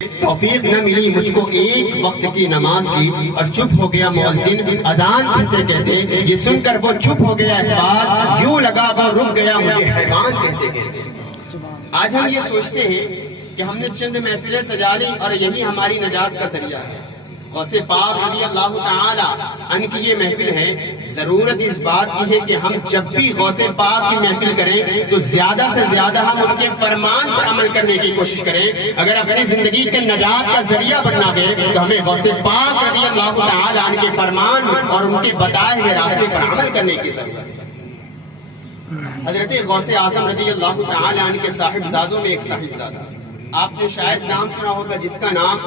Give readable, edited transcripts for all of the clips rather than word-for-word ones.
توفیق نہ ملی مجھ کو ایک وقت کی نماز کی اور چپ ہو گیا مؤذن اذان کہتے کہتے، یہ سن کر وہ چپ ہو گیا، اس بات یوں لگا وہ رک گیا مجھے حیوان کہتے کہتے۔ آج ہم یہ سوچتے ہیں کہ ہم نے چند محفلیں سجا لی اور یہی ہماری نجات کا ذریعہ ہے۔ غوث پاک رضی اللہ تعالی عنہ کی یہ محفل ہے۔ ضرورت اس بات کی ہے کہ ہم جب بھی غوث پاک کی محفل کریں تو زیادہ سے زیادہ ہم ان کے فرمان پر عمل کرنے کی کوشش کریں۔ اگر اپنی زندگی کے نجات کا ذریعہ بننا ہے تو ہمیں غوث پاک رضی اللہ تعالی عنہ کے فرمان اور ان کے بتائے ہوئے راستے پر عمل کرنے کی ضرورت ہے۔ حضرت غوث اعظم رضی اللہ تعالی عنہ کے صاحبزادوں میں ایک صاحبزادہ، آپ نے شاید نام سنا ہوگا، جس کا نام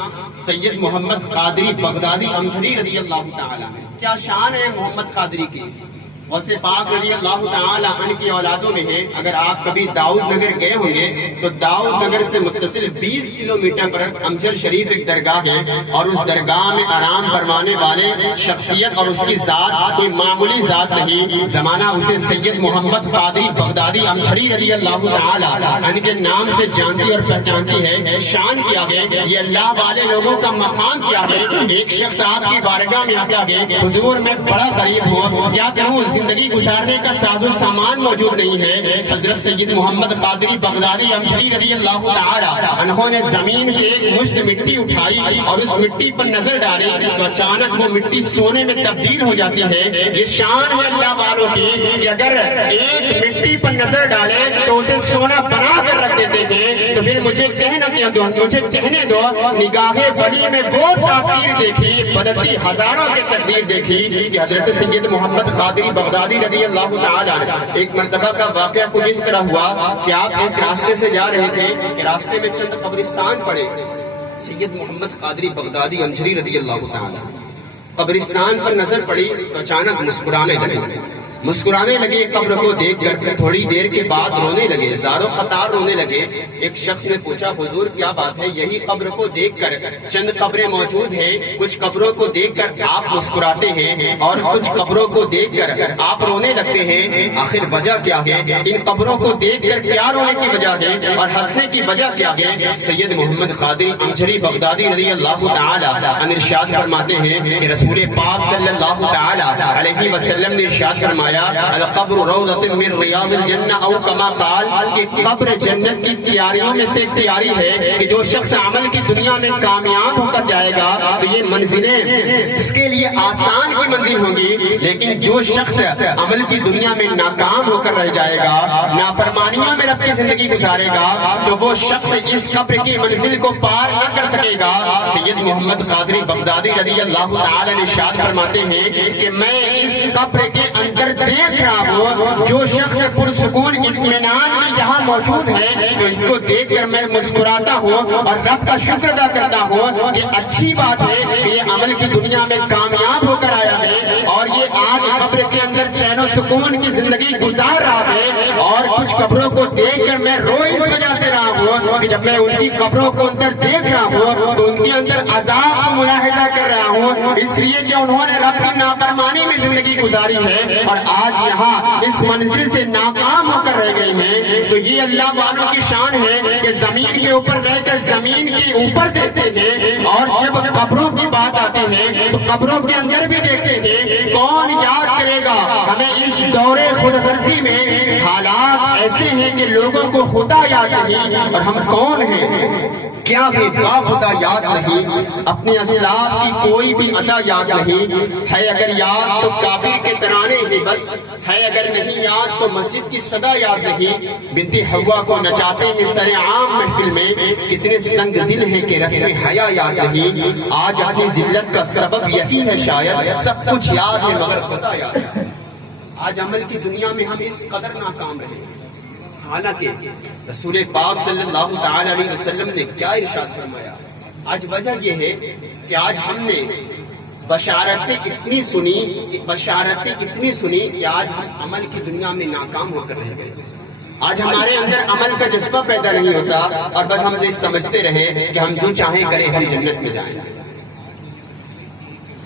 سید محمد قادری بغدادی امجھری رضی اللہ تعالی عنہ۔ کیا شان ہے محمد قادری کی! غوث پاک رضی اللہ تعالی عنہ کی اولادوں میں ہے۔ اگر آپ کبھی داؤد نگر گئے ہوں گے تو داؤد نگر سے متصل 20 کلومیٹر پر امجھر شریف ایک درگاہ ہے، اور اس درگاہ میں آرام فرمانے والے شخصیت اور اس کی ذات کوئی معمولی ذات نہیں، زمانہ اسے سید محمد قادری بغدادی امجھری رضی اللہ تعالی عنہ کے نام سے جانتی اور پہچانتی ہے۔ شان کیا ہے، یہ اللہ والے لوگوں کا مقام کیا ہے۔ ایک شخص آپ کی بارگاہ میں آ گیا، حضور میں بڑا غریب ہوں، کیا کہوں، زندگی گزارنے کا ساز و سامان موجود نہیں ہے۔ حضرت سید محمد قادری بغدادی امجھری رضی اللہ تعالی عنہ نے زمین سے ایک مشت مٹی اٹھائی اور اس مٹی پر نظر ڈالی تو اچانک وہ مٹی سونے میں تبدیل ہو جاتی ہے۔ یہ شان ہے اللہ والوں کی کہ اگر ایک مٹی پر نظر ڈالے تو اسے سونا بنا کر رکھ دیتے تھے۔ تو پھر مجھے کہنے دو نگاہ بڑی میں وہ تاثیر دیکھی، بدلتی ہزاروں کی تقدیر دیکھی کہ حضرت سید محمد قادری بغدادی رضی اللہ تعالی عنہ ایک مرتبہ کا واقعہ کچھ اس طرح ہوا کہ آپ ایک راستے سے جا رہے تھے کہ راستے میں چند قبرستان پڑے۔ سید محمد قادری بغدادی امجھری رضی اللہ تعالی عنہ قبرستان پر نظر پڑی تو اچانک مسکرانے لگے قبر کو دیکھ کر۔ تھوڑی دیر کے بعد رونے لگے، زاروں قطار رونے لگے۔ ایک شخص نے پوچھا، حضور کیا بات ہے؟ یہی قبر کو دیکھ کر چند قبریں موجود ہیں، کچھ قبروں کو دیکھ کر آپ مسکراتے ہیں اور کچھ قبروں کو دیکھ کر آپ رونے لگتے ہیں، آخر وجہ کیا ہے؟ ان قبروں کو دیکھ کر کیا رونے کی وجہ ہے اور ہنسنے کی وجہ کیا ہے؟ سید محمد قادری امجھری بغدادی رضی اللہ تعالی عنہ ارشاد فرماتے ہیں کہ رسول پاک صلی اللہ تعالی علیہ وسلم نے ارشاد فرمایا، القبر روضۃ من ریاض الجنہ، او کما قال کہ قبر جنت کی تیاریوں میں سے تیاری ہے کہ جو شخص عمل کی دنیا میں کامیاب ہو کر جائے گا تو یہ منزلیں اس کے لیے آسان کی منزل ہوں گی، لیکن جو شخص عمل کی دنیا میں ناکام ہو کر رہ جائے گا، نافرمانیوں میں اپنی زندگی گزارے گا، تو وہ شخص اس قبر کی منزل کو پار نہ کر سکے گا۔ سید محمد قادری بغدادی رضی اللہ تعالی عنہ ارشاد فرماتے ہیں کہ میں اس قبر کے اندر دیکھ رہا ہوں، جو شخص پرسکون اطمینان میں یہاں موجود ہے تو اس کو دیکھ کر میں مسکراتا ہوں اور رب کا شکر ادا کرتا ہوں کہ اچھی بات ہے کہ یہ عمل کی دنیا میں کامیاب ہو کر آیا ہے اور یہ آج قبر کے اندر چین و سکون کی زندگی گزار رہا ہے۔ اور کچھ قبروں کو دیکھ کر میں رو اس وجہ سے رہا ہوں کہ جب میں ان کی قبروں کو اندر دیکھ رہا ہوں تو ان کے اندر عذاب کو ملاحظہ کر رہا ہوں، اس لیے کہ انہوں نے رب کی نافرمانی میں زندگی گزاری ہے اور آج یہاں اس منزل سے ناکام ہو کر رہ گئے ہیں۔ تو یہ اللہ والوں کی شان ہے کہ زمین کے اوپر رہ کر زمین کے اوپر دیکھتے ہیں، اور جب قبروں کی بات آتے ہیں تو قبروں کے اندر بھی دیکھتے ہیں۔ کون یاد کرے گا ہمیں اس دور خود غرضی میں؟ حالات ایسے ہیں کہ لوگوں کو خدا یاد نہیں اور ہم کون ہیں؟ کیا ہے با خدا یاد نہیں، اپنے اسلاف کی کوئی بھی ادا یاد نہیں ہے، اگر یاد تو کافر کے ترانے ہی بس ہے، اگر نہیں یاد تو مسجد کی صدا یاد نہیں۔ بنت حوا کو نچاتے ہیں سر عام محفل میں، کتنے سنگ دل ہیں کہ رسم حیا یاد نہیں۔ آج اپنی ذلت کا سبب یہی ہے، شاید سب کچھ یاد ہے مگر خدا یاد ہے۔ آج عمل کی دنیا میں ہم اس قدر ناکام رہے، حالانکہ رسول پاک صلی اللہ تعالی علیہ وسلم نے کیا ارشاد فرمایا۔ آج وجہ یہ ہے کہ آج ہم نے بشارتیں اتنی سنی کہ آج ہم عمل کی دنیا میں ناکام ہو کر رہ گئے۔ آج ہمارے اندر عمل کا جذبہ پیدا نہیں ہوتا اور بس ہم یہ سمجھتے رہے کہ ہم جو چاہیں کریں ہم جنت میں جائیں۔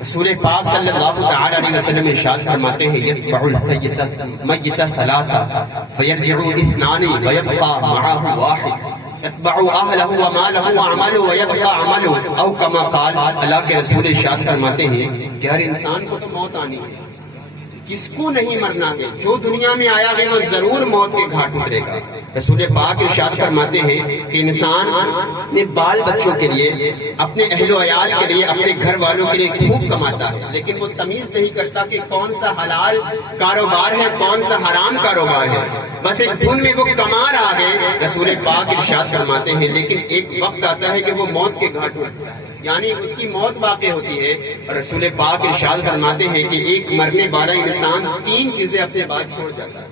رسول پاک صلی اللہ تعالی علیہ وسلم ارشاد فرماتے ہیں، یتبع المیت ثلاثہ فیرجع اثنان ویبقى معه واحد۔ اتبعوا اہلہ ومالہ وعملوا ویبقى عملہ او کما قال. اللہ کے رسول ارشاد فرماتے ہیں کہ ہر انسان کو تو موت آنی ہے، کس کو نہیں مرنا ہے؟ جو دنیا میں آیا ہے وہ ضرور موت کے گھاٹ اترے گا. رسول پاک ارشاد فرماتے ہیں کہ انسان اپنے بال بچوں کے لیے، اپنے اہل و عیال کے لیے، اپنے گھر والوں کے لیے خوب کماتا ہے، لیکن وہ تمیز نہیں کرتا کہ کون سا حلال کاروبار ہے، کون سا حرام کاروبار ہے. بس ایک دھن میں وہ کما رہا ہے. رسول پاک ارشاد فرماتے ہیں لیکن ایک وقت آتا ہے کہ وہ موت کے گھاٹ اٹھتا ہے، یعنی اس کی موت واقع ہوتی ہے. اور رسول پاک ارشاد فرماتے ہیں کہ ایک مرنے والا انسان تین چیزیں اپنے بعد چھوڑ جاتا ہے،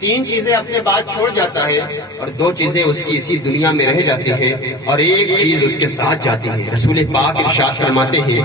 تین چیزیں اپنے بعد چھوڑ جاتا ہے، اور دو چیزیں اس کی اسی دنیا میں رہ جاتی ہیں اور ایک چیز اس کے ساتھ جاتی ہے. رسول پاک ارشاد فرماتے ہیں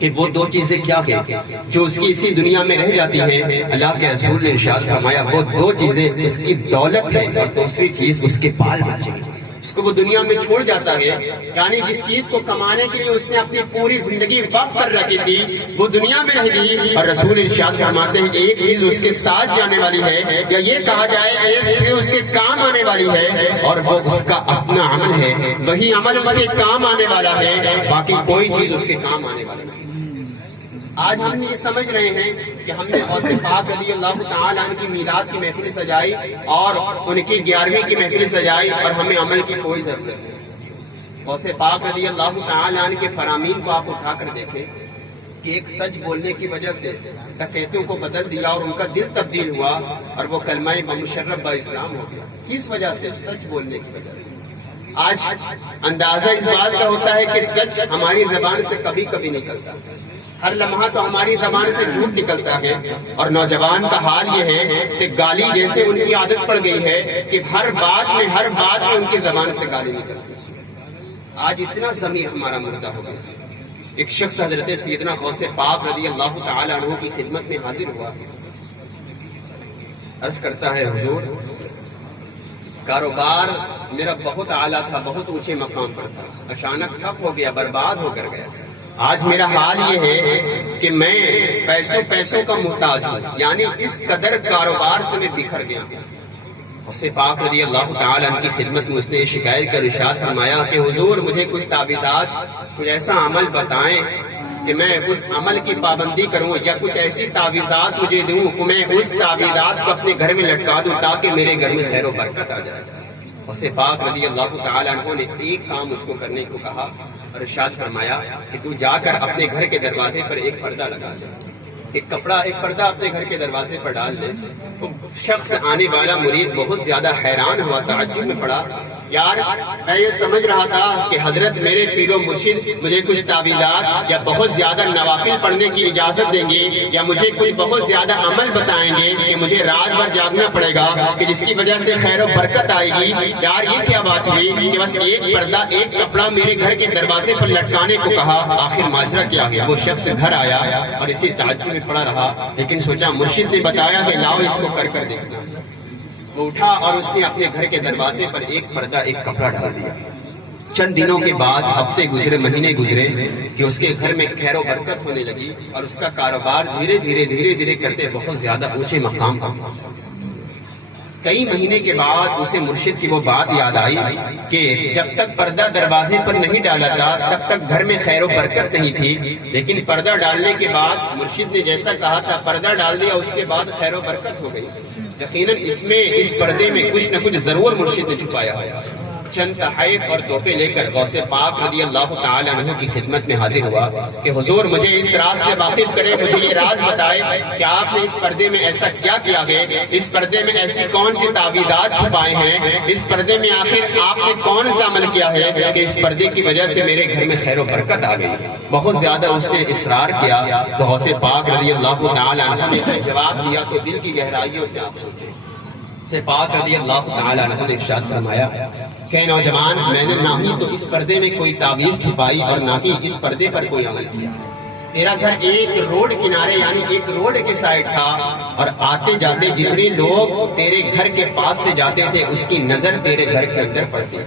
کہ وہ دو چیزیں کیا ہیں جو اس کی اسی دنیا میں رہ جاتی ہے؟ اللہ کے رسول نے ارشاد فرمایا وہ دو چیزیں اس کی دولت ہے اور دوسری چیز اس کے بال بچے ہیں. اس کو وہ دنیا میں چھوڑ جاتا ہے، یعنی جس چیز کو کمانے کے لیے اس نے اپنی پوری زندگی وقف کر رکھی تھی وہ دنیا میں رہ گئی. اور رسول ارشاد فرماتے ہیں ایک چیز اس کے ساتھ جانے والی ہے، یا یہ کہا جائے ایک چیز اس کے کام آنے والی ہے، اور وہ اس کا اپنا عمل ہے. وہی عمل اس کے کام آنے والا ہے، باقی کوئی چیز اس کے کام آنے والی نہیں. آج ہم یہ سمجھ رہے ہیں کہ ہم نے غوث پاک رضی اللہ تعالیٰ عنہ کی میلاد کی محفل سجائی اور ان کی 11ویں کی محفل سجائی اور ہمیں عمل کی کوئی ضرورت نہیں. غوث پاک رضی اللہ تعالیٰ عنہ کے فرامین کو آپ اٹھا کر دیکھیں کہ ایک سچ بولنے کی وجہ سے ڈکیتوں کو بدل دیا اور ان کا دل تبدیل ہوا اور وہ کلمہ بمشرف با اسلام ہو گیا. کس وجہ سے؟ سچ بولنے کی وجہ سے. آج اندازہ اس بات کا ہوتا ہے کہ سچ ہماری زبان سے کبھی کبھی نکلتا ہے، ہر لمحہ تو ہماری زبان سے جھوٹ نکلتا ہے. اور نوجوان کا حال یہ ہے کہ گالی جیسے ان کی عادت پڑ گئی ہے کہ ہر بات میں ان کی زبان سے گالی نکلتی ہے. آج اتنا ضمیر ہمارا مردہ ہو گیا. ایک شخص حضرت سیدنا غوث پاک رضی اللہ تعالی عنہ کی خدمت میں حاضر ہوا، عرض کرتا ہے حضور کاروبار میرا بہت اعلیٰ تھا، بہت اونچے مقام پر تھا، اچانک ٹھپ ہو گیا، برباد ہو کر گیا. آج میرا حال یہ ہے کہ میں پیسوں کا محتاج ہوں، یعنی اس قدر کاروبار سے میں بکھر گیا. غوث پاک رضی اللہ تعالی عنہ کی خدمت میں اس نے شکایت کر ارشاد فرمایا کہ حضور مجھے کچھ تعویذات، کچھ ایسا عمل بتائیں کہ میں اس عمل کی پابندی کروں، یا کچھ ایسی تعویذات مجھے دوں کہ میں اس تعویذات کو اپنے گھر میں لٹکا دوں تاکہ میرے گھر میں خیر و برکت آ جائے. غوث پاک رضی اللہ تعالی عنہ نے ایک کام اس کو کرنے کو کہا اور ارشاد فرمایا کہ تو جا کر اپنے گھر کے دروازے پر ایک پردہ لگا دے، ایک پردہ اپنے گھر کے دروازے پر ڈال لے. تو شخص آنے والا مرید بہت زیادہ حیران ہوا، تعجب میں پڑا. یار میں یہ سمجھ رہا تھا کہ حضرت میرے پیر و مرشد مجھے کچھ تعویذات یا بہت زیادہ نوافل پڑھنے کی اجازت دیں گے، یا مجھے کچھ بہت زیادہ عمل بتائیں گے کہ مجھے رات بھر جاگنا پڑے گا کہ جس کی وجہ سے خیر و برکت آئے گی. یار یہ کیا بات ہوئی کہ بس ایک پردہ، ایک کپڑا میرے گھر کے دروازے پر لٹکانے کو کہا. آخر ماجرا کیا ہے؟ وہ شخص گھر آیا اور اسی تعجب میں پڑا رہا، لیکن سوچا مرشد نے بتایا کہ لاؤ اس کو کر دیکھنا. وہ اٹھا اور اس نے اپنے گھر کے دروازے پر ایک پردہ، ایک کپڑا ڈال دیا. چند دنوں کے بعد ہفتے گزرے، مہینے گزرے کہ اس کے گھر میں خیر و برکت ہونے لگی اور اس کا کاروبار دھیرے دھیرے کرتے بہت زیادہ اونچے مقام پر. کئی مہینے کے بعد اسے مرشد کی وہ بات یاد آئی کہ جب تک پردہ دروازے پر نہیں ڈالا تھا تب تک گھر میں خیر و برکت نہیں تھی، لیکن پردہ ڈالنے کے بعد مرشد نے جیسا کہا تھا پردہ ڈال دیا، اس کے بعد خیر و برکت ہو گئی. یقیناً اس پردے میں کچھ نہ کچھ ضرور مرشد نے چھپایا ہے. چند تحائف اور تحفے لے کر غوث پاک رضی اللہ تعالی عنہ کی خدمت میں حاضر ہوا کہ حضور مجھے اس راز سے واقف کرے، مجھے یہ راز بتائے کہ آپ نے اس پردے میں ایسا کیا کیا ہے، اس پردے میں ایسی کون سی تعویذات چھپائے ہیں، اس پردے میں آخر آپ نے کون سا عمل کیا ہے کہ اس پردے کی وجہ سے میرے گھر میں خیر و برکت آ گئی. بہت زیادہ اس نے اصرار کیا تو غوث پاک رضی اللہ تعالی عنہ نے جواب دیا تو دل کی گہرائیوں سے آپ سوچیں. غوث پاک رضی اللہ تعالی عنہ نے ارشاد فرمایا کہ نوجوان میں نے نہ ہی تو اس پردے میں کوئی تعویذ چھپائی اور نہ ہی اس پردے پر کوئی عمل کیا. تیرا گھر ایک روڈ کنارے یعنی ایک روڈ کے سائڈ تھا اور آتے جاتے جتنے لوگ تیرے گھر کے پاس سے جاتے تھے اس کی نظر تیرے گھر کے اندر پڑتی.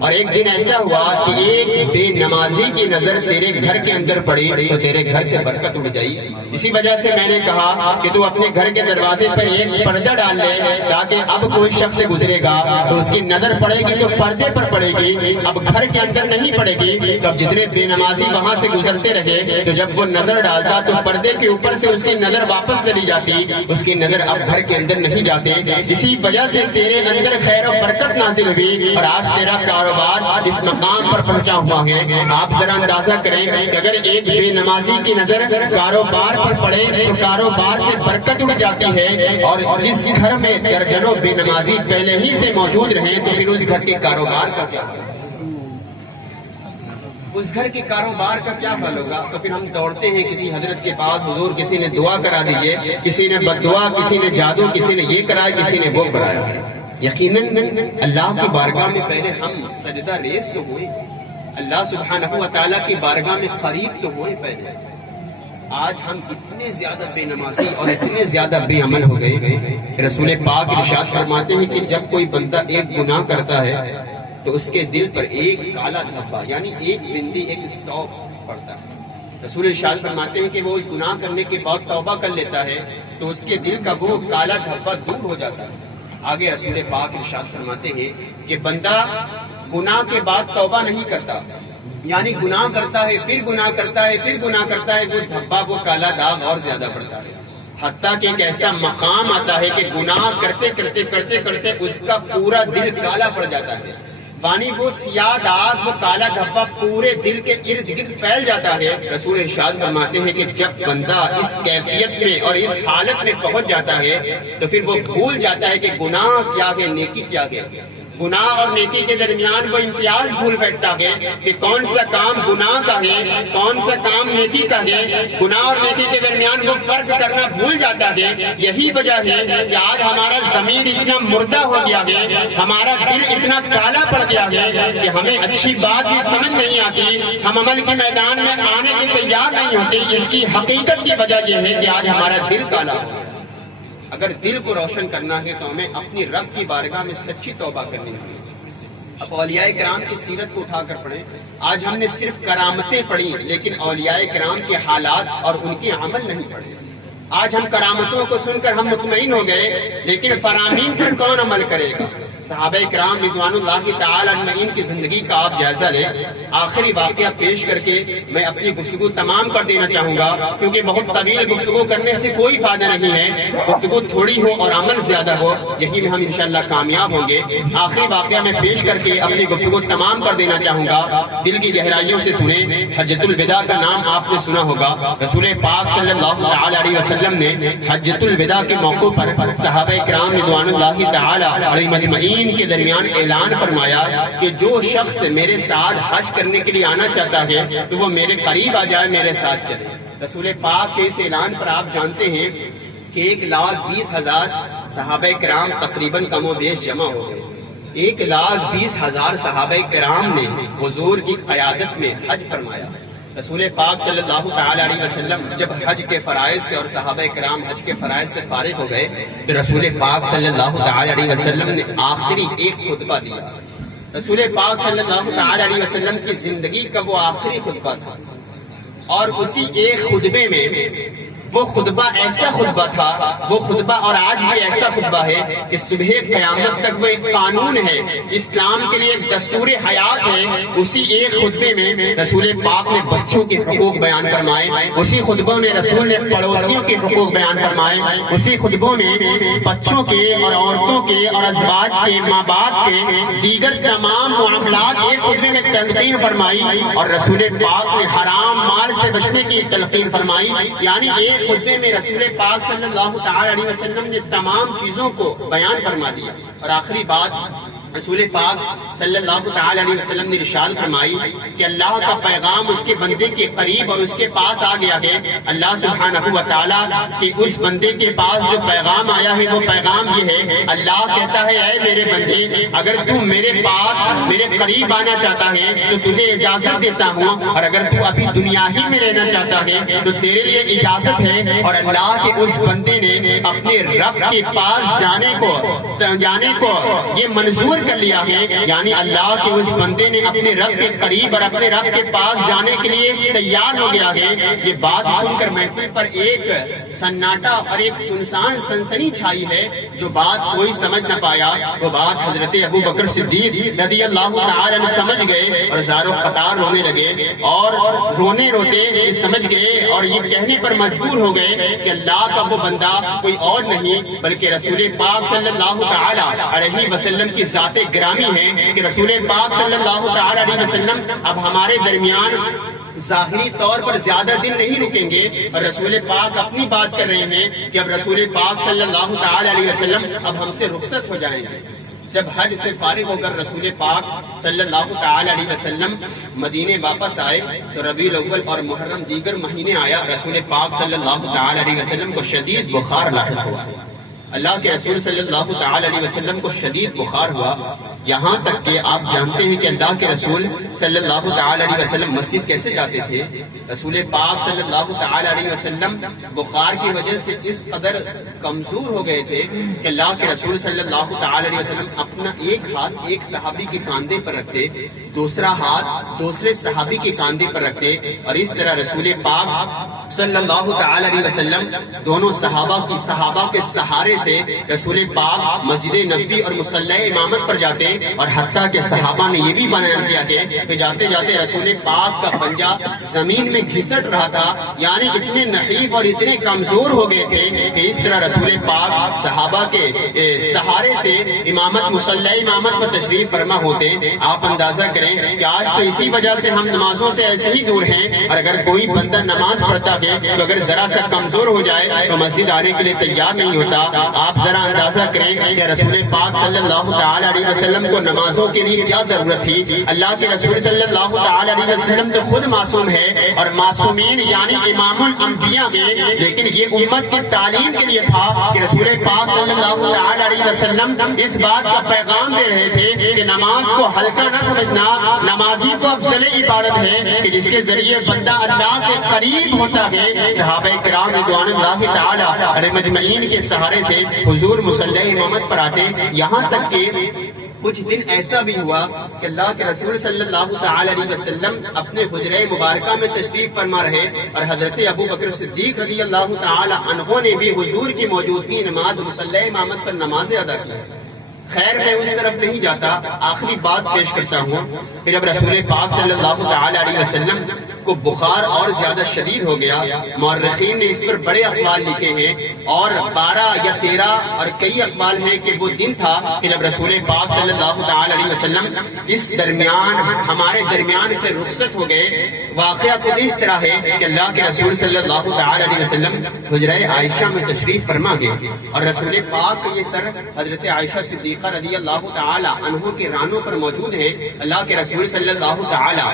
اور ایک دن ایسا ہوا کہ ایک بے نمازی کی نظر تیرے گھر کے اندر پڑی تو تیرے گھر سے برکت اڑ جائے. اسی وجہ سے میں نے کہا کہ تو اپنے گھر کے دروازے پر ایک پردہ ڈال لے تاکہ اب کوئی شخص گزرے گا تو اس کی نظر پڑے گی تو پردے پر پڑے گی, اب گھر کے اندر نہیں پڑے گی. تو اب جتنے بے نمازی وہاں سے گزرتے رہے تو جب وہ نظر ڈالتا تو پردے کے اوپر سے اس کی نظر واپس چلی جاتی, اس کی نظر اب گھر کے اندر نہیں جاتی. اسی وجہ سے تیرے اندر خیر و برکت نازل ہوئی اور آج تیرا کاروبار اس مقام پر پہنچا ہوا ہے. آپ ذرا اندازہ کریں کہ اگر ایک بے نمازی کی نظر کاروبار پر پڑے تو کاروبار سے برکت اڑ جاتی ہے, اور جس گھر میں درجنوں بے نمازی پہلے ہی سے موجود رہیں تو پھر اس گھر کے کاروبار کا کیا حال, اس گھر کے کاروبار کا کیا حال ہوگا. تو پھر ہم دوڑتے ہیں کسی حضرت کے پاس, حضور کسی نے دعا کرا دیجئے, کسی نے بد دعا, کسی نے جادو, کسی نے یہ کرایا, کسی نے وہ کرایا. یقیناً اللہ کی بارگاہ میں پہلے ہم سجدہ ریز تو ہوئے, اللہ سبحانہ و تعالیٰ کی بارگاہ میں قریب تو ہوئے پہلے. آج ہم اتنے زیادہ بے نمازی اور اتنے زیادہ بے عمل ہو گئے. رسول پاک ارشاد فرماتے ہیں کہ جب کوئی بندہ ایک گناہ کرتا ہے تو اس کے دل پر ایک کالا دھبا یعنی ایک بندی, ایک اسٹاپ پڑتا ہے. رسول ارشاد فرماتے ہیں کہ وہ اس گناہ کرنے کے بعد توبہ کر لیتا ہے تو اس کے دل کا وہ کالا دھبا دور ہو جاتا ہے. آگے رسول پاک ارشاد فرماتے ہیں کہ بندہ گناہ کے بعد توبہ نہیں کرتا, یعنی گناہ کرتا ہے, پھر گناہ کرتا ہے, پھر گناہ کرتا ہے, وہ دھبا, وہ کالا داغ اور زیادہ بڑھتا ہے. حتیٰ کہ ایک ایسا مقام آتا ہے کہ گناہ کرتے کرتے کرتے کرتے اس کا پورا دل کالا پڑ جاتا ہے, یعنی وہ سیاہ داغ, وہ کالا دھبا پورے دل کے ارد گرد پھیل جاتا ہے. رسول ارشاد فرماتے ہیں کہ جب بندہ اس کیفیت میں اور اس حالت میں پہنچ جاتا ہے تو پھر وہ بھول جاتا ہے کہ گناہ کیا ہے, نیکی کیا ہے. گناہ اور نیکی کے درمیان وہ امتیاز بھول بیٹھتا ہے کہ کون سا کام گناہ کا ہے, کون سا کام نیکی کا ہے. گناہ اور نیکی کے درمیان وہ فرق کرنا بھول جاتا ہے. یہی وجہ ہے کہ آج ہمارا ضمیر اتنا مردہ ہو گیا ہے, ہمارا دل اتنا کالا پڑ گیا ہے کہ ہمیں اچھی بات بھی سمجھ نہیں آتی, ہم عمل کے میدان میں آنے کے تیار نہیں ہوتے. اس کی حقیقت کی وجہ یہ ہے کہ آج ہمارا دل کالا ہو. اگر دل کو روشن کرنا ہے تو ہمیں اپنی رب کی بارگاہ میں سچی توبہ کرنی ہے. اب اولیاء کرام کی سیرت کو اٹھا کر پڑھیں. آج ہم نے صرف کرامتیں پڑھی لیکن اولیاء کرام کے حالات اور ان کے عمل نہیں پڑھے. آج ہم کرامتوں کو سن کر ہم مطمئن ہو گئے لیکن فرامین پر کون عمل کرے گا. صحابہ کرام رضوان اللہ تعالی اجمعین کی زندگی کا آپ جائزہ لیں. آخری واقعہ پیش کر کے میں اپنی گفتگو تمام کر دینا چاہوں گا کیونکہ بہت طویل گفتگو کرنے سے کوئی فائدہ نہیں ہے. گفتگو تھوڑی ہو اور عمل زیادہ ہو, یہی میں ہم انشاءاللہ کامیاب ہوں گے. آخری واقعہ میں پیش کر کے اپنی گفتگو تمام کر دینا چاہوں گا. دل کی گہرائیوں سے سنیں. حجۃ الوداع کا نام آپ نے سنا ہوگا. رسول پاک صلی اللہ تعالی علیہ وسلم نے حجۃ الوداع کے موقع پر صحابہ کرام رضوان اللہ تعالی علیہم اجمعین کے درمیان اعلان فرمایا کہ جو شخص میرے ساتھ حج کرنے کے لیے آنا چاہتا ہے تو وہ میرے قریب آ جائے, میرے ساتھ چلے. رسول پاک کے اس اعلان پر آپ جانتے ہیں کہ 1,20,000 صحابہ کرام تقریباً کم و بیش جمع ہو گئے. 1,20,000 صحابہ کرام نے حضور کی قیادت میں حج فرمایا. رسول پاک صلی اللہ تعالی علیہ وسلم جب حج کے فرائض سے اور صحابہ کرام حج کے فرائض سے فارغ ہو گئے تو رسول پاک صلی اللہ تعالی علیہ وسلم نے آخری ایک خطبہ دیا. رسول پاک صلی اللہ تعالی علیہ وسلم کی زندگی کا وہ آخری خطبہ تھا, اور اسی ایک خطبے میں وہ خطبہ ایسا خطبہ تھا, وہ خطبہ اور آج بھی ایسا خطبہ ہے کہ صبح قیامت تک وہ ایک قانون ہے, اسلام کے لیے ایک دستور حیات ہے. اسی ایک خطبے میں رسول پاک نے بچوں کے حقوق بیان فرمائے, اسی خطبوں میں رسول نے پڑوسیوں کے حقوق بیان فرمائے, اسی خطبوں میں بچوں کے اور عورتوں کے اور ازواج کے, ماں باپ کے دیگر تمام معاملات ایک خطبے میں تلقین فرمائی, اور رسول پاک نے حرام مال سے بچنے کی تلقین فرمائی. یعنی ایک خطبے میں رسول پاک صلی اللہ تعالی علیہ وسلم نے تمام چیزوں کو بیان فرما دیا. اور آخری بات رسول پاک صلی اللہ تعالی علیہ وسلم نے ارشاد فرمائی کہ اللہ کا پیغام اس کے بندے کے قریب اور اس کے پاس آ گیا ہے. اللہ سبحانہ و تعالیٰ کہ اس بندے کے پاس جو پیغام آیا ہے وہ پیغام یہ ہے, اللہ کہتا ہے اے میرے بندے اگر تو میرے پاس میرے قریب آنا چاہتا ہے تو تجھے اجازت دیتا ہوں, اور اگر تو ابھی دنیا ہی میں رہنا چاہتا ہے تو تیرے لیے اجازت ہے. اور اللہ کے اس بندے نے اپنے رب کے پاس جانے کو یہ منظور منظور کر لیا ہے، یعنی اللہ کے اس بندے نے اپنے رب کے قریب اور اپنے رب کے پاس جانے کے لیے تیار ہو گیا ہے۔ یہ بات سن کر محفل پر ایک سناٹا اور ایک سنسان سنسنی چھائی ہے۔ جو بات کوئی سمجھ نہ پایا وہ بات حضرت ابو بکر صدیق رضی اللہ تعالی عنہ سمجھ گئے اور زارو قطار رونے لگے، اور رونے روتے سمجھ گئے اور یہ کہنے پر مجبور ہو گئے کہ اللہ کا وہ بندہ کوئی اور نہیں بلکہ رسول پاک صلی اللہ تعالی علیہ وسلم کی ذات گرامی ہے، کہ رسول پاک صلی اللہ تعالی علیہ وسلم اب ہمارے درمیان ظاہری طور پر زیادہ دن نہیں رکیں گے، اور رسول پاک اپنی بات کر رہے ہیں کہ اب رسول پاک صلی اللہ تعالی علیہ وسلم اب ہم سے رخصت ہو جائیں گے۔ جب حج سے فارغ ہو کر رسول پاک صلی اللہ تعالی علیہ وسلم مدینے واپس آئے تو ربیع الاول اور محرم دیگر مہینے آیا، رسول پاک صلی اللہ تعالی علیہ وسلم کو شدید بخار لاحق ہوا۔ اللہ کے رسول صلی اللہ تعالی علیہ وسلم کو شدید بخار ہوا، یہاں تک کہ آپ جانتے ہیں کہ اللہ کے رسول صلی اللہ تعالی علیہ وسلم مسجد کیسے جاتے تھے؟ رسول پاک صلی اللہ تعالی علیہ وسلم بخار کی وجہ سے اس قدر کمزور ہو گئے تھے کہ اللہ کے رسول صلی اللہ تعالی علیہ وسلم اپنا ایک ہاتھ ایک صحابی کے کاندھے پر رکھتے، دوسرا ہاتھ دوسرے صحابی کے کاندھے پر رکھتے، اور اس طرح رسول پاک صلی اللہ تعالی علیہ وسلم دونوں صحابہ کے سہارے سے رسول پاک مسجد نبوی اور مصلی امامت پر جاتے، اور حتیٰ کہ صحابہ نے یہ بھی بیان کیا کہ جاتے جاتے رسول پاک کا پنجہ زمین میں گھسٹ رہا تھا، یعنی اتنے نحیف اور اتنے کمزور ہو گئے تھے کہ اس طرح رسول پاک صحابہ کے سہارے سے امامت مصلی امامت پر تشریف فرما ہوتے۔ آپ اندازہ کریں کہ آج تو اسی وجہ سے ہم نمازوں سے ایسے ہی دور ہیں، اور اگر کوئی بندہ نماز پڑھتا ہے تو اگر ذرا سا کمزور ہو جائے تو مسجد آنے کے لیے تیار نہیں ہوتا۔ آپ ذرا اندازہ کریں کہ رسول پاک صلی اللہ تعالی علیہ وسلم کو نمازوں کے لیے کیا ضرورت تھی۔ اللہ کے رسول صلی اللہ تعالی علیہ وسلم تو خود معصوم ہے، اور معصومین یعنی امام الانبیاء ہیں، لیکن یہ امت کی تعلیم کے لیے تھا کہ رسول پاک صلی اللہ تعالی علیہ وسلم اس بات کا پیغام دے رہے تھے کہ نماز کو ہلکا نہ سمجھنا، نمازی تو افضل عبادت ہے کہ جس کے ذریعے بندہ اللہ سے قریب ہوتا ہے۔ صحابہ کرام رضوان اللہ تعالی علیہ مجمعین کے سہارے تھے، حضور مصلی امامت پر آتے، یہاں تک کہ کچھ دن ایسا بھی ہوا کہ اللہ کے رسول صلی اللہ تعالی علیہ وسلم اپنے حجرہ مبارکہ میں تشریف فرما رہے، اور حضرت ابو بکر صدیق رضی اللہ تعالی عنہ نے بھی حضور کی موجودگی نماز مصلی امامت پر نمازیں ادا کی۔ خیر میں اس طرف نہیں جاتا، آخری بات پیش کرتا ہوں کہ جب رسول پاک صلی اللہ تعالی علیہ وسلم کو بخار اور زیادہ شدید ہو گیا، مورخین نے اس پر بڑے اقوال لکھے ہیں، اور 12 یا 13 اور کئی اقوال ہیں کہ وہ دن تھا کہ جب رسول پاک صلی اللہ تعالی علیہ وسلم اس درمیان ہمارے درمیان سے رخصت ہو گئے۔ واقعہ کچھ اس طرح ہے کہ اللہ کے رسول صلی اللہ تعالی علیہ وسلم حجرہ عائشہ میں تشریف فرما گئے، اور رسول پاک کا یہ سر حضرت عائشہ صدیقہ رضی اللہ تعالی عنہ کے رانوں پر موجود ہے۔ اللہ کے رسول صلی اللہ تعالی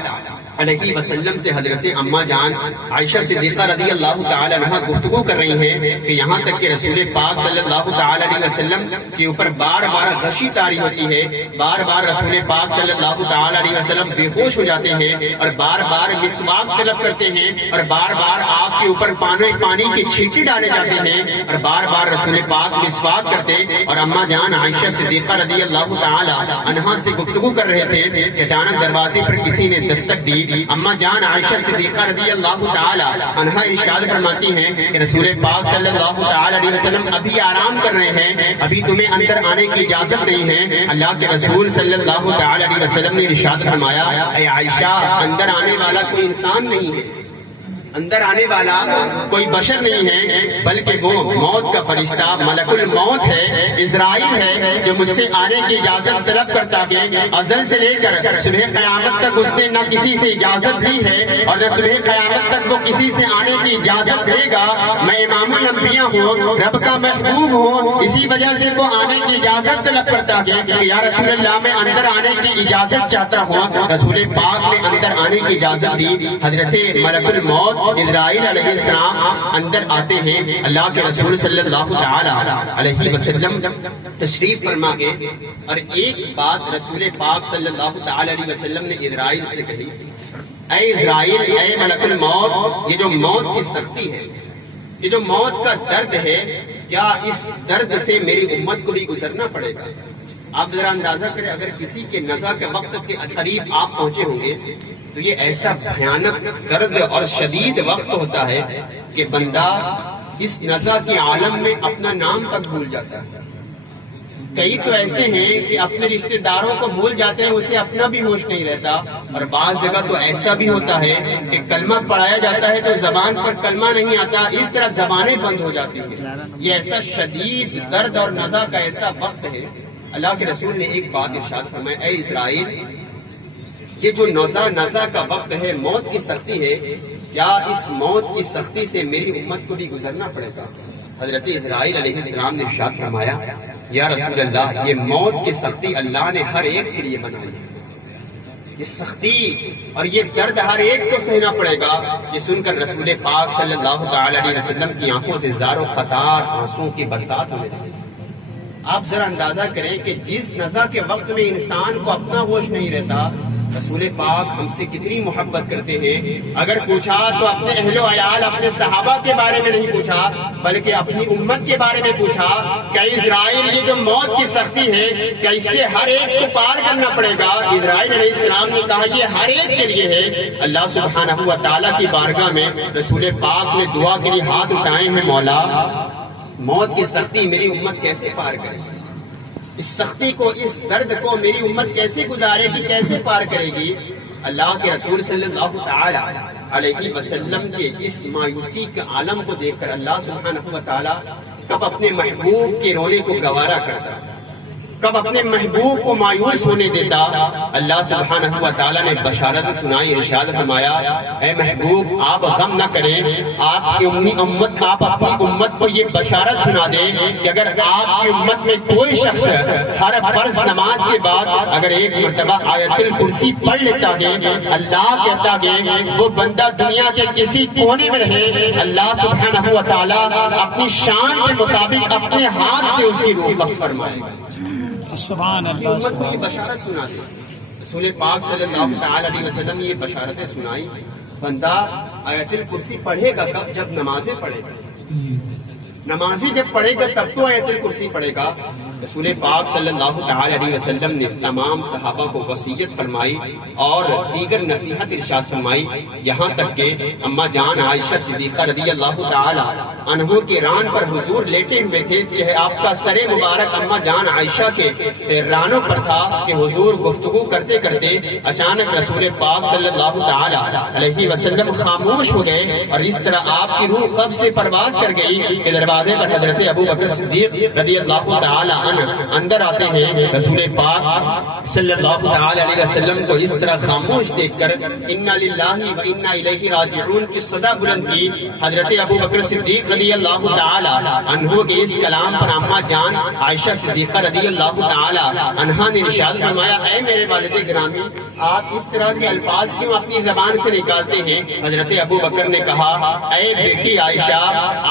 علیہ وسلم سے حضرت اماں جان عائشہ صدیقہ رضی اللہ تعالی عنہ گفتگو کر رہی ہیں کہ یہاں تک کہ رسول پاک صلی اللہ تعالی علیہ وسلم کے اوپر بار بار غشی طاری ہوتی ہے، بار بار رسول پاک صلی اللہ تعالی علیہ وسلم بے ہوش ہو جاتے ہیں، اور بار بار مسواک طلب کرتے ہیں، اور بار بار آپ کے اوپر پانی کی چھینٹی ڈالے جاتے ہیں، اور بار بار رسول پاک مسواک کرتے، اور اماں جان عائشہ صدیقہ رضی اللہ تعالی عنہ سے گفتگو کر رہے تھے کہ اچانک دروازے پر کسی نے دستک دی۔ اماں جان عائشہ صدیقہ رضی اللہ تعالی عنہ ارشاد فرماتی ہیں کہ رسول پاک صلی اللہ تعالی علیہ وسلم ابھی آرام کر رہے ہیں، ابھی تمہیں اندر آنے کی اجازت نہیں ہے۔ اللہ کے رسول صلی اللہ تعالی علیہ وسلم نے ارشاد فرمایا، اے عائشہ، اندر آنے والا کوئی انسان نہیں ہے، اندر آنے والا کوئی بشر نہیں ہے، بلکہ وہ موت کا فرشتہ ملک الموت ہے، اسرائیل ہے، جو مجھ سے آنے کی اجازت طلب کرتا ہے۔ ازل سے لے کر صبح قیامت تک اس نے نہ کسی سے اجازت لی ہے، اور نہ صبح قیامت تک وہ کسی سے آنے کی اجازت دے گا۔ میں امام الانبیاء ہوں، رب کا محبوب ہوں، اسی وجہ سے وہ آنے کی اجازت طلب کرتا ہے کہ یا رسول اللہ میں اندر آنے کی اجازت چاہتا ہوں۔ رسول پاک نے اندر آنے کی اجازت دی۔ حضرت ملک الموت اسرائیل علیہ السلام اندر آتے ہیں، اللہ کے رسول صلی اللہ تعالی علیہ وسلم تشریف فرما گئے، اور ایک بات رسول پاک صلی اللہ تعالی علیہ وسلم نے اسرائیل سے کہی، اے اسرائیل، اے ملک الموت، یہ جو موت کی سختی ہے، یہ جو موت کا درد ہے، کیا اس درد سے میری امت کو بھی گزرنا پڑے گا؟ آپ ذرا اندازہ کریں اگر کسی کے نزا کے وقت کے قریب آپ پہنچے ہوں گے تو یہ ایسا بھیانک درد اور شدید وقت ہوتا ہے کہ بندہ اس نزا کے عالم میں اپنا نام تک بھول جاتا ہے. کئی تو ایسے ہیں کہ اپنے رشتہ داروں کو بھول جاتے ہیں, اسے اپنا بھی ہوش نہیں رہتا. اور بعض جگہ تو ایسا بھی ہوتا ہے کہ کلمہ پڑھایا جاتا ہے تو زبان پر کلمہ نہیں آتا, اس طرح زبانیں بند ہو جاتی ہیں. یہ ایسا شدید درد اور نزا کا ایسا وقت ہے. اللہ کے رسول نے ایک بات ارشاد فرمایا, اے اسرائیل یہ جو نزا کا وقت ہے, موت کی سختی ہے, کیا اس موت کی سختی سے میری امت کو بھی گزرنا پڑے گا؟ حضرت اسرائیل علیہ السلام نے ارشاد فرمایا, یا رسول اللہ یہ موت کی سختی اللہ نے ہر ایک کے لیے بنائی ہے. یہ سختی اور یہ درد ہر ایک کو سہنا پڑے گا. یہ سن کر رسول پاک صلی اللہ تعالی علیہ وسلم کی آنکھوں سے زار و قطار آنسوؤں کی برسات ہونے لگی. آپ ذرا اندازہ کریں کہ جس نزا کے وقت میں انسان کو اپنا ہوش نہیں رہتا, رسول پاک ہم سے کتنی محبت کرتے ہیں. اگر پوچھا تو اپنے اہل و عیال, اپنے صحابہ کے بارے میں نہیں پوچھا بلکہ اپنی امت کے بارے میں پوچھا کہ اسرائیل یہ جو موت کی سختی ہے کیا اس سے ہر ایک کو پار کرنا پڑے گا؟ اسرائیل علیہ السلام نے کہا یہ ہر ایک کے لیے ہے. اللہ سبحانہ و تعالیٰ کی بارگاہ میں رسول پاک نے دعا کے لیے ہاتھ اٹھائے ہیں, مولا موت کی سختی میری امت کیسے پار کرے گی؟ اس سختی کو, اس درد کو میری امت کیسے گزارے گی, کیسے پار کرے گی؟ اللہ کے رسول صلی اللہ تعالی علیہ وسلم کے اس مایوسی کے عالم کو دیکھ کر اللہ سبحانہ و تعالی کب اپنے محبوب کے رونے کو گوارا کرتا, کب اپنے محبوب کو مایوس ہونے دیتا. اللہ سبحانہ و تعالیٰ نے بشارت سنائی, ارشاد فرمایا, اے محبوب آپ غم نہ کریں, آپ کی امت, آپ اپنی امت کو یہ بشارت سنا دیں کہ اگر آپ کی امت میں کوئی شخص ہر فرض نماز کے بعد اگر ایک مرتبہ آیت الکرسی پڑھ لیتا ہے, اللہ کہتا ہے وہ بندہ دنیا کے کسی کونے میں رہے, اللہ سبحانہ و تعالیٰ اپنی شان کے مطابق اپنے ہاتھ سے اس کی روح قبض فرمائے گا. سبحان اللہ. امت کو یہ بشارت سنا دی. رسول پاک صلی اللہ تعالی علیہ وسلم نے یہ بشارتیں سنائی, بندہ آیت الکرسی پڑھے گا کب؟ جب نمازیں پڑھے گا. نمازی جب پڑھے گا تب تو آیت الکرسی پڑھے گا. رسول پاک صلی اللہ تعالی علیہ وسلم نے تمام صحابہ کو وصیت فرمائی اور دیگر نصیحت ارشاد فرمائی, یہاں تک کہ اما جان عائشہ صدیقہ رضی اللہ تعالی عنہ کے ران پر حضور لیٹے ہوئے تھے, آپ کا سر مبارک اما جان عائشہ کے رانوں پر تھا کہ حضور گفتگو کرتے کرتے اچانک رسول پاک صلی اللہ تعالی علیہ وسلم خاموش ہو گئے اور اس طرح آپ کی روح قبض سے پرواز کر گئی کہ دروازے پر حضرت ابو بکر صدیق رضی اللہ تعالی اندر آتے ہیں. رسول پاک صلی اللہ تعالی علیہ وسلم کو اس طرح خاموش دیکھ کر انا للہ و انا الیہ راجعون کی صدا بلند کی. حضرت ابو بکر صدیق رضی اللہ تعالی عنہ کے اس کلام پر اما جان عائشہ صدیقہ رضی اللہ تعالی عنہا نے ارشاد فرمایا, اے میرے والد گرامی آپ اس طرح کے الفاظ کیوں اپنی زبان سے نکالتے ہیں؟ حضرت ابو بکر نے کہا, اے بیٹی عائشہ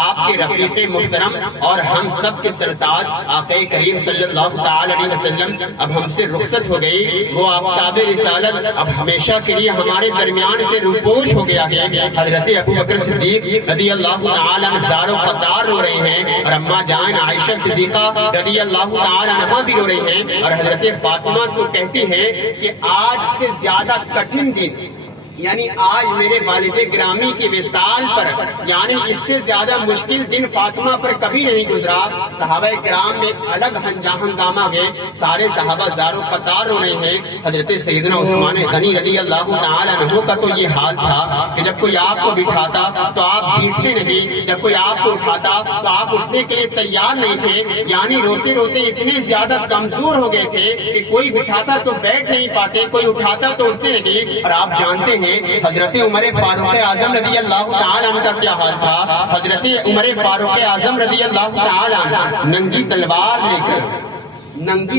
آپ کے رفیق محترم اور ہم سب کے سرتاج آقا کریم صلی اللہ تعالی علیہ وسلم اب ہم سے رخصت ہو گئی, وہ آفتاب رسالت اب ہمیشہ کے لیے ہمارے درمیان سے روپوش ہو گیا ہے. حضرت ابو بکر صدیق رضی اللہ تعالی عنہ زار و قطار رو رہے ہیں اور اما جان عائشہ صدیقہ رضی اللہ تعالی عنہ بھی رو رہے ہیں, اور حضرت فاطمہ کو کہتی ہے کہ آج سے زیادہ کٹھن دن, یعنی آج میرے والد گرامی کے وصال پر, یعنی اس سے زیادہ مشکل دن فاطمہ پر کبھی نہیں گزرا. صحابہ کرام میں الگ ہنگامہ ہے, سارے صحابہ زار و قطار ہو رہے ہیں. حضرت سیدنا عثمان غنی رضی اللہ تعالی عنہ کا تو یہ حال تھا کہ جب کوئی آپ کو بٹھاتا تو آپ بیٹھتے نہیں, جب کوئی آپ کو اٹھاتا تو آپ اٹھنے کے لیے تیار نہیں تھے, یعنی روتے روتے اتنے زیادہ کمزور ہو گئے تھے کہ کوئی بٹھاتا تو بیٹھ نہیں پاتے, کوئی اٹھاتا تو اٹھتے نہیں. اور آپ جانتے ہیں حضرت عمر فاروق اعظم رضی اللہ تعالی عنہ کا کیا حال تھا. حضرت عمر فاروق اعظم رضی اللہ تعالی عنہ ننگی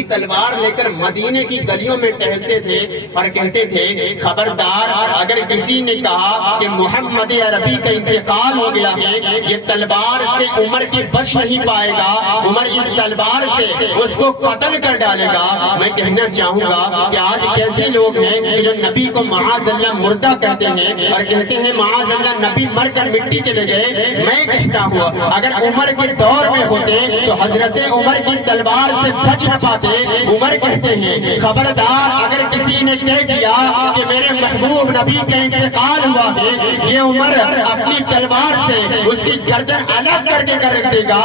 تلوار لے کر مدینے کی گلیوں میں ٹہلتے تھے اور کہتے تھے, خبردار اگر کسی نے کہا کہ محمد عربی کا انتقال ہو گیا ہے, یہ تلوار سے عمر کی بچ نہیں پائے گا, عمر اس تلوار سے اس کو قتل کر ڈالے گا. میں کہنا چاہوں گا کہ آج کیسے لوگ ہیں کہ جو نبی کو معاذ اللہ مردہ کہتے ہیں اور کہتے ہیں معاذ اللہ نبی مر کر مٹی چلے گئے. میں کہتا ہوں اگر عمر کے دور میں ہوتے تو حضرت عمر کی تلوار سے بچ بخش نہ پاتے۔ عمر کہتے ہیں خبردار اگر کسی نے کہہ دیا کہ میرے محبوب نبی کا انتقال ہوا ہے، یہ عمر اپنی تلوار سے اس کی گردن الگ کر کے رکھ دے گا۔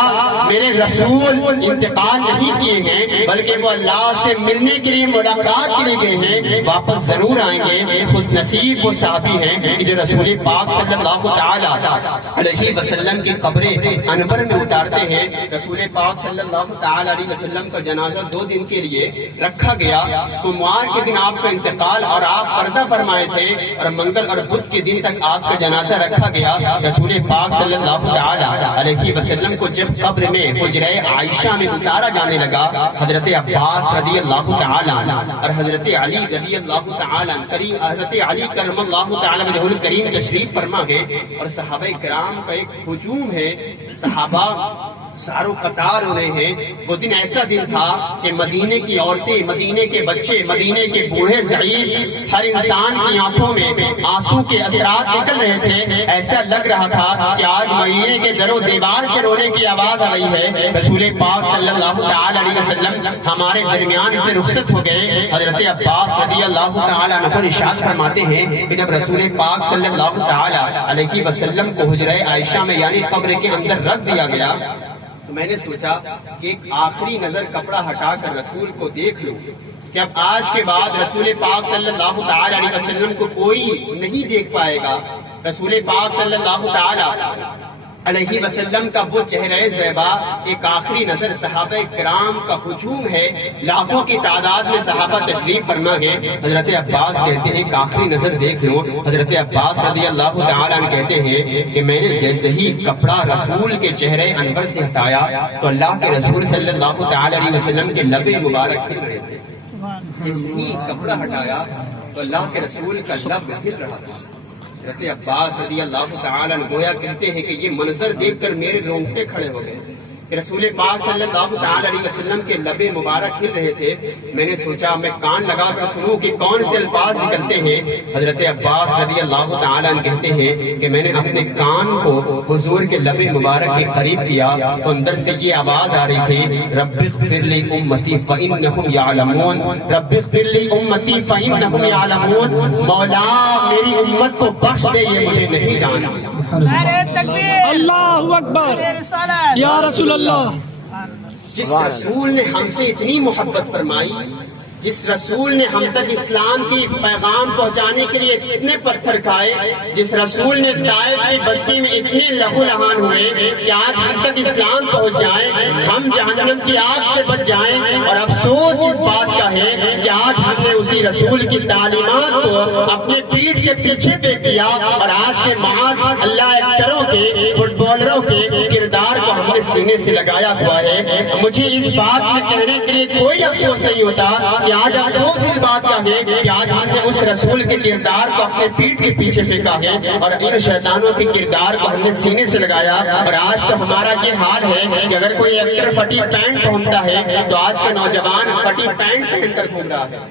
میرے رسول انتقال نہیں کیے ہیں بلکہ وہ اللہ سے ملنے کے لیے، ملاقات کے لیے گئے ہیں، واپس ضرور آئیں گے۔ خوش نصیب وہ صحابی ہیں کہ جو رسول پاک صلی اللہ تعالی علیہ وسلم کی قبر انور میں اتارتے ہیں۔ رسول پاک صلی اللہ تعالی علیہ وسلم کا جنازہ 2 دن کے لیے رکھا گیا۔ سوموار کے دن آپ کا انتقال اور آپ پردہ فرمائے تھے، اور منگل اور بدھ کے دن تک آپ کا جنازہ رکھا گیا۔ رسول پاک صلی اللہ تعالی علیہ وسلم کو جب قبر میں حجرہ عائشہ میں اتارا جانے لگا، حضرت عباس رضی اللہ تعالی اور حضرت علی رضی اللہ تعالی کریم، حضرت علی کرم اللہ تعالی وجہ الکریم تشریف فرما گئے، اور صحابہ کرام کا ایک ہجوم ہے، صحابہ ساروں قطار ہو رہے ہیں۔ وہ دن ایسا دن تھا کہ مدینے کی عورتیں، مدینے کے بچے، مدینے کے بوڑھے ضعیف، ہر انسان کی آنکھوں میں آنسو کے اثرات نکل رہے تھے۔ ایسا لگ رہا تھا کہ آج مدینے کے در و دیوار سے رونے کی آواز آ رہی ہے۔ رسول پاک صلی اللہ تعالی علیہ وسلم ہمارے درمیان سے رخصت ہو گئے۔ حضرت عباس رضی اللہ تعالی عنہ ارشاد فرماتے ہیں کہ جب رسول پاک صلی اللہ تعالی علیہ وسلم کو حجرہ عائشہ میں یعنی قبر کے اندر رکھ دیا گیا، تو میں نے سوچا کہ ایک آخری نظر کپڑا ہٹا کر رسول کو دیکھ لوں کہ اب آج کے بعد رسول پاک صلی اللہ تعالی علیہ وسلم کو کوئی نہیں دیکھ پائے گا۔ رسول پاک صلی اللہ تعالی علیہ وسلم کا وہ چہرہ زیبا، ایک آخری نظر۔ صحابہ کرام کا ہجوم ہے، لاکھوں کی تعداد میں صحابہ تشریف فرما گئے۔ حضرت عباس کہتے ہیں ایک آخری نظر دیکھ لو۔ حضرت عباس رضی اللہ تعالیٰ عنہ کہتے ہیں کہ میں نے جیسے ہی کپڑا رسول کے چہرے انور سے ہٹایا تو اللہ کے رسول صلی اللہ تعالیٰ علیہ وسلم کے لب مبارک کھل رہے تھے۔ جیسے ہی کپڑا ہٹایا تو اللہ کے رسول کا لب کھل رہا تھا۔ حضرت عباس رضی اللہ تعالیٰ عنہ گویا کہتے ہیں کہ یہ منظر دیکھ کر میرے رونگٹے کھڑے ہو گئے کہ رسول پاک صلی اللہ تعالیٰ علیہ وسلم کے لب مبارک ہل رہے تھے۔ میں نے سوچا میں کان لگا کر سنوں کہ کون سے الفاظ نکلتے ہیں۔ حضرت عباس رضی اللہ تعالیٰ عنہ کہتے ہیں کہ میں نے اپنے کان کو حضور کے لب مبارک کے قریب کیا تو اندر سے یہ آواز آ رہی تھی، رب اغفر لی امتی فإنہم یعلمون، رب اغفر لی امتی فإنہم یعلمون، مولا میری امت کو بخش دے، یہ مجھے نہیں جانتے۔ اللہ اکبر یا رسول اللہ۔ جس رسول نے ہم سے اتنی محبت فرمائی، جس رسول نے ہم تک اسلام کی پیغام پہنچانے کے لیے اتنے پتھر کھائے، جس رسول نے طائف کی بستی میں اتنے لہو لہان ہوئے کہ آج ہم تک اسلام پہنچ جائیں، ہم جہنم کی آگ سے بچ جائیں، اور افسوس اس بات کا ہے کہ آج ہم نے اسی رسول کی تعلیمات کو اپنے پیٹھ کے پیچھے پھینک دیا، اور آج کے معاذ اللہ ایکٹروں کے، فٹ بالروں کے کردار کو ہم نے سینے سے لگایا ہوا ہے۔ مجھے اس بات میں کہنے کے لیے کوئی افسوس نہیں ہوتا کہ آج افسوس اس بات کا ہے کہ آج ہم نے اس رسول کے کردار کو اپنے پیٹھ کے پیچھے پھینکا ہے، اور ان شیطانوں کے کردار کو ہم نے سینے سے لگایا۔ اور آج تو ہمارا یہ حال ہے کہ اگر کوئی ایکٹر پھٹی پینٹ پہنتا ہے تو آج کا نوجوان پھٹی پینٹ پہن کر گھوم رہا ہے،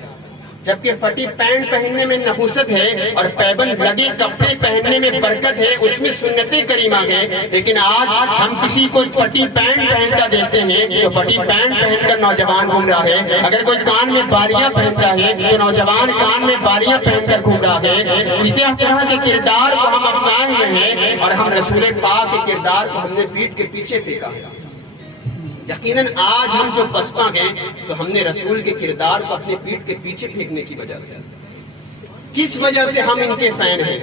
جبکہ پھٹی پینٹ پہننے میں نحوست ہے اور پیبند لگے کپڑے پہننے میں برکت ہے، اس میں سنت کریمہ ہے۔ لیکن آج ہم کسی کو پھٹی پینٹ پہنتا دیکھتے ہیں تو پھٹی پینٹ پہن کر نوجوان گھوم رہا ہے، اگر کوئی کان میں باریاں پہنتا ہے تو نوجوان کان میں باریاں پہن کر گھوم رہا ہے۔ اس طرح کے کردار کو ہم اپنا ہوئے ہیں، اور ہم رسول پاک کے کردار کو ہم نے پیٹھ کے پیچھے پھینکا ہے۔ یقیناً آج ہم جو پسپا ہیں تو ہم نے رسول کے کردار کو اپنے پیٹھ کے پیچھے پھینکنے کی وجہ سے۔ کس وجہ سے ہم ان کے فین ہیں؟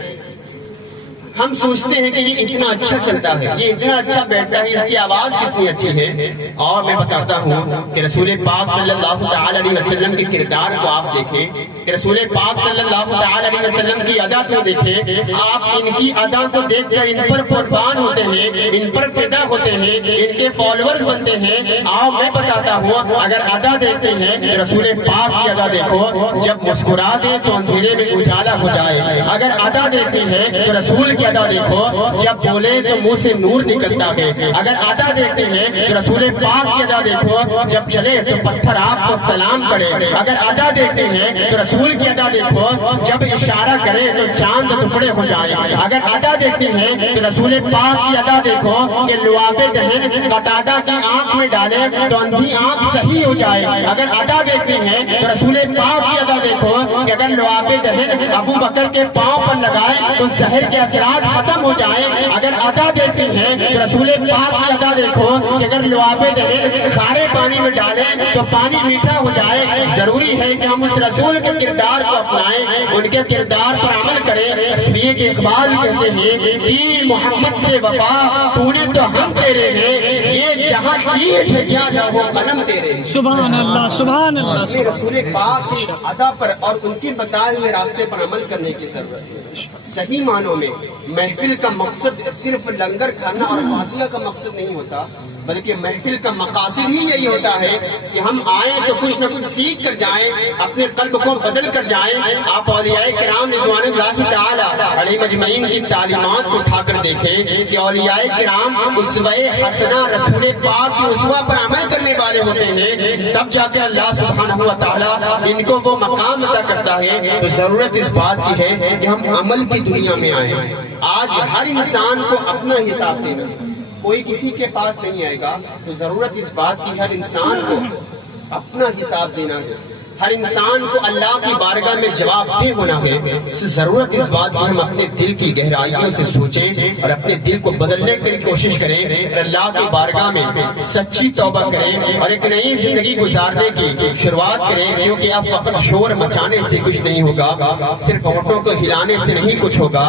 ہم سوچتے ہیں کہ یہ اتنا اچھا چلتا ہے، یہ اتنا اچھا بیٹھتا ہے، اس کی آواز کتنی اچھی ہے۔ اور میں بتاتا ہوں کہ رسول پاک صلی اللہ تعالی علیہ وسلم کے کردار کو آپ دیکھیں، کہ رسول پاک صلی اللہ تعالی علیہ وسلم کی ادا کو دیکھیں، آپ ان کی ادا کو دیکھ کر ان پر قربان ہوتے ہیں، ان پر فدا ہوتے ہیں، ان کے فالوورز بنتے ہیں۔ آؤ میں بتاتا ہوں، اگر ادا دیکھتے ہیں رسول پاک کی ادا دیکھو، جب مسکرا دے تو اندھیرے میں اجالا ہو جائے۔ اگر ادا دیکھتے ہیں تو رسول کی ادا دیکھو، جب بولے تو منہ سے نور نکلتا ہے۔ اگر ادا دیکھتے ہیں تو رسول پاک کی ادا دیکھو، جب چلے تو پتھر آپ کو سلام کرے۔ اگر ادا دیکھتے ہیں تو رسول رسول کی ادا دیکھو، جب اشارہ کرے تو چاند ٹکڑے ہو جائے. اگر ادا دیکھنی ہے تو رسول پاک کی ادا دیکھو کہ لعاب دہن قتادہ کی آنکھ میں ڈالے تو اندھی آنکھ صحیح ہو جائے. اگر ادا دیکھنی ہے تو رسول پاک کی ادا دیکھو کہ اگر لعاب دہن ابو بکر کے پاؤں پر لگائے تو زہر کے اثرات ختم ہو جائے. اگر ادا دیکھنی ہے تو رسول پاک کی ادا دیکھو کہ اگر لعاب دہن کھارے پانی میں ڈالے تو پانی میٹھا ہو جائے. ضروری ہے کہ ہم اس رسول کے کردار کو اپنائیں، ان کے کردار پر عمل کریں. اس لیے کہ اقبال کہتے ہیں کہ محمد سے وفا تو نے تو ہم تیرے ہیں، یہ جہاں چیز ہے کیا نہ وہ قلم تیرے. سبحان اللہ، سبحان اللہ. ہمیں رسول پاک کی ادا پر اور ان کے بتائے ہوئے راستے پر عمل کرنے کی ضرورت ہے. صحیح معنوں میں محفل کا مقصد صرف لنگر کھانا اور فاتحہ کا مقصد نہیں ہوتا، بلکہ محفل کا مقاصد ہی یہی ہوتا ہے کہ ہم آئیں تو کچھ نہ کچھ سیکھ کر جائیں، اپنے قلب کو بدل کر جائیں. آپ اولیاء کرام رضوان اللہ تعالی علیہ مجمعین کی تعلیمات کو اٹھا کر دیکھیں کہ اولیاء کرام اسوہ حسنہ رسول پاک کی اسوہ پر عمل کرنے والے ہوتے ہیں، تب جا کے اللہ سبحانہ و تعالی ان کو وہ مقام عطا کرتا ہے. تو ضرورت اس بات کی ہے کہ ہم عمل کی دنیا میں آئیں. آج ہر انسان کو اپنا حساب دینا، کوئی کسی کے پاس نہیں آئے گا. تو ضرورت اس بات کی ہر انسان کو اپنا حساب دینا ہے، ہر انسان کو اللہ کی بارگاہ میں جواب دہ ہونا ہے. اس ضرورت اس بات کی ہم اپنے دل کی گہرائیوں سے سوچیں اور اپنے دل کو بدلنے کی کوشش کریں اور اللہ کی بارگاہ میں سچی توبہ کریں اور ایک نئی زندگی گزارنے کی شروعات کریں. کیونکہ اب فقط شور مچانے سے کچھ نہیں ہوگا، صرف ہونٹوں کو ہلانے سے نہیں کچھ ہوگا.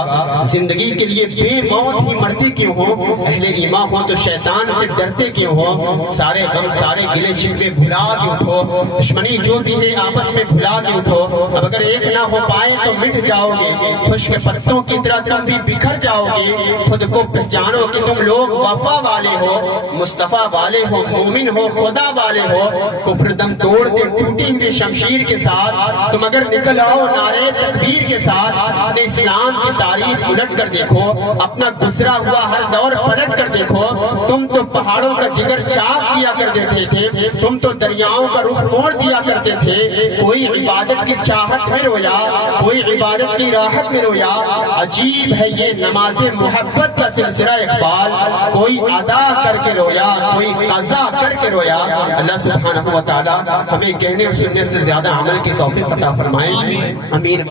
زندگی کے لیے بے موت ہی مرتے کیوں ہو، اہل ایمان ہو تو شیطان سے ڈرتے کیوں ہو. سارے غم سارے گلے شکوے بھلا کے اٹھو، دشمنی جو بھی ہے آپس میں بھلا کے اٹھو. اب اگر ایک نہ ہو پائے تو مٹ جاؤ گے، خشک پتوں کی طرح تم بھی بکھر جاؤ گے. خود کو پہچانو کہ تم لوگ وفا والے ہو، مصطفیٰ والے ہو، مومن ہو، خدا والے ہو. کفر دم توڑ کے ٹوٹی ہوئی شمشیر کے ساتھ تم اگر نکل آؤ نعرے تکبیر کے ساتھ. اپنے اسلام کی تاریخ الٹ کر دیکھو، اپنا گزرا ہوا ہر دور پلٹ کر دیکھو. تم تو پہاڑوں کا جگر چاک کیا کر دیتے تھے، تم تو دریاؤں کا رخ موڑ دیا کرتے تھے. کوئی عبادت کی چاہت میں رویا، کوئی عبادت کی راحت میں رویا. عجیب ہے یہ نماز محبت کا سلسلہ اقبال، کوئی ادا کر کے رویا، کوئی قضا کر کے رویا. اللہ سبحانہ و تعالی ہمیں کہنے اور سننے سے زیادہ عمل کی توفیق عطا فرمائے. امین.